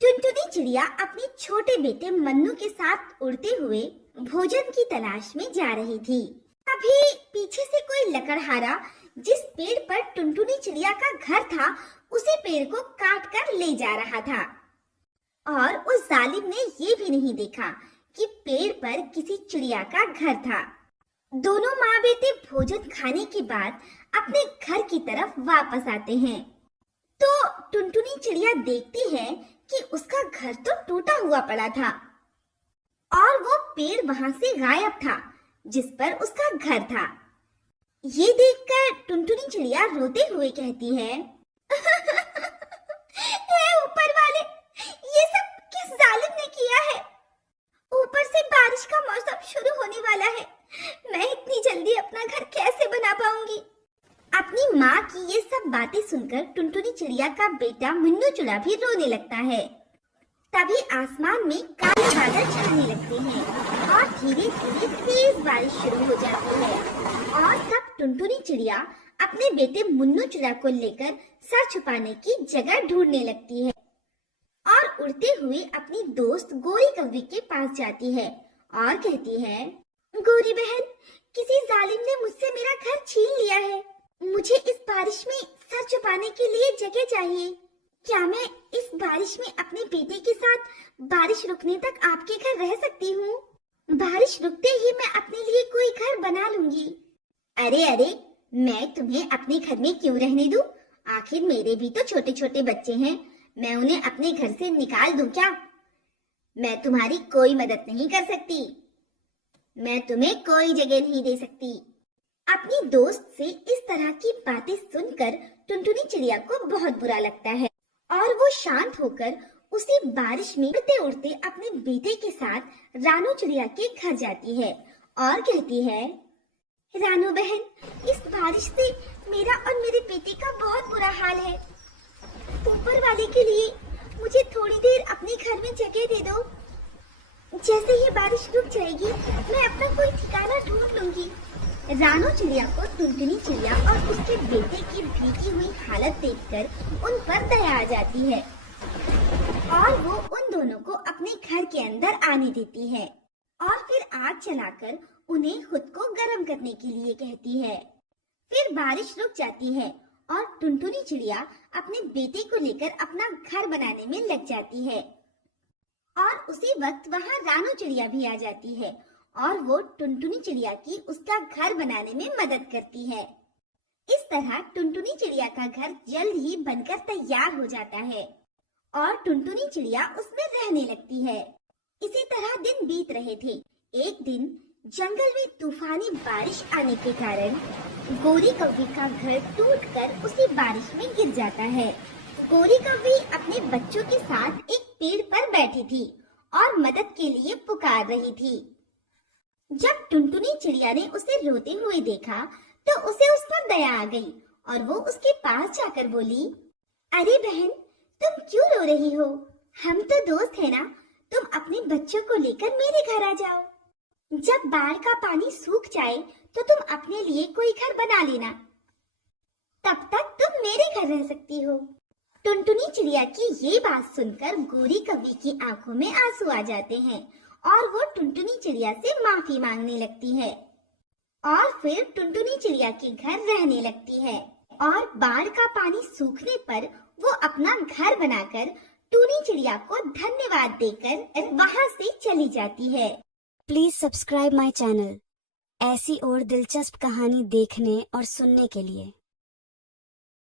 टुनटुनी चिड़िया अपने छोटे बेटे मन्नू के साथ उड़ते हुए भोजन की तलाश में जा रही थी। तभी पीछे से कोई लकड़हारा जिस पेड़ पर टुनटुनी चिड़िया का घर था, उसी पेड़ को काट कर ले जा रहा था। और उस जालिम ने ये भी नहीं देखा कि पेड़ पर किसी चिड़िया का घर था। दोनों माँ बेटे भोजन खाने के बाद अपने घर की तरफ वापस आते हैं, तो टुनटुनी चिड़िया देखती है कि उसका घर तो टूटा हुआ पड़ा था और वो पेड़ वहां से गायब था जिस पर उसका घर था। ये देखकर टुनटुनी चिड़िया रोते हुए कहती है, हे ऊपर वाले, ये सब किस जालिम ने किया है? ऊपर से बारिश का मौसम शुरू होने वाला है, मैं इतनी जल्दी अपना घर कैसे बना पाऊंगी? अपनी माँ की ये सब बातें सुनकर टुनटुनी चिड़िया का बेटा मुन्नू चिड़ा भी रोने लगता है। तभी आसमान में काले बादल छाने लगते हैं और धीरे धीरे तेज बारिश शुरू हो जाती है। और तब टुनटुनी चिड़िया अपने बेटे मुन्नू चिड़ा को लेकर सर छुपाने की जगह ढूंढने लगती है और उड़ते हुए अपनी दोस्त गोरी कौवी के पास जाती है और कहती है, गोरी बहन, किसी जालिम ने मुझसे मेरा घर छीन लिया है। मुझे इस बारिश में सर छुपाने के लिए जगह चाहिए। क्या मैं इस बारिश में अपने बेटे के साथ बारिश रुकने तक आपके घर रह सकती हूँ? बारिश रुकते ही मैं अपने लिए कोई घर बना लूंगी। अरे अरे, मैं तुम्हें अपने घर में क्यों रहने दूं? आखिर मेरे भी तो छोटे छोटे बच्चे हैं, मैं उन्हें अपने घर से निकाल दूं क्या? मैं तुम्हारी कोई मदद नहीं कर सकती, मैं तुम्हें कोई जगह नहीं दे सकती। अपनी दोस्त से इस तरह की बातें सुनकर टुनटुनी चिड़िया को बहुत बुरा लगता है और वो शांत होकर उसी बारिश में उड़ते उड़ते अपने बेटे के साथ रानू चिड़िया के घर जाती है और कहती है, रानू बहन, इस बारिश से मेरा और मेरे बेटे का बहुत बुरा हाल है। ऊपर वाले के लिए मुझे थोड़ी देर अपने घर में जगह दे दो। जैसे ही बारिश रुक जाएगी, मैं अपना कोई ठिकाना ढूंढ लूंगी। रानू चिड़िया को टुनटुनी चिड़िया और उसके बेटे की भीगी हुई हालत देखकर उन पर दया आ जाती है और वो उन दोनों को अपने घर के अंदर आने देती है और फिर आग जलाकर उन्हें खुद को गर्म करने के लिए कहती है। फिर बारिश रुक जाती है और टुनटुनी चिड़िया अपने बेटे को लेकर अपना घर बनाने में लग जाती है और उसी वक्त वहाँ रानू चिड़िया भी आ जाती है और वो टुनटुनी चिड़िया की उसका घर बनाने में मदद करती है। इस तरह टुनटुनी चिड़िया का घर जल्द ही बनकर तैयार हो जाता है और टुनटुनी चिड़िया उसमें रहने लगती है। इसी तरह दिन बीत रहे थे। एक दिन जंगल में तूफानी बारिश आने के कारण गोरी कौवी का घर टूटकर उसी बारिश में गिर जाता है। गोरी कौवी अपने बच्चों के साथ एक पेड़ पर बैठी थी और मदद के लिए पुकार रही थी। जब टुनटुनी चिड़िया ने उसे रोते हुए देखा तो उसे उस पर दया आ गई और वो उसके पास जाकर बोली, अरे बहन, तुम क्यों रो रही हो? हम तो दोस्त है ना, तुम अपने बच्चों को लेकर मेरे घर आ जाओ। जब बाढ़ का पानी सूख जाए तो तुम अपने लिए कोई घर बना लेना, तब तक तुम मेरे घर रह सकती हो। टुनटुनी चिड़िया की ये बात सुनकर गोरी कौवी की आंखों में आंसू आ जाते हैं और वो टुनटुनी चिड़िया से माफी मांगने लगती है और फिर टुनटुनी चिड़िया के घर रहने लगती है और बाढ़ का पानी सूखने पर वो अपना घर बनाकर टुनी चिड़िया को धन्यवाद देकर वहाँ से चली जाती है। प्लीज सब्सक्राइब माई चैनल ऐसी और दिलचस्प कहानी देखने और सुनने के लिए।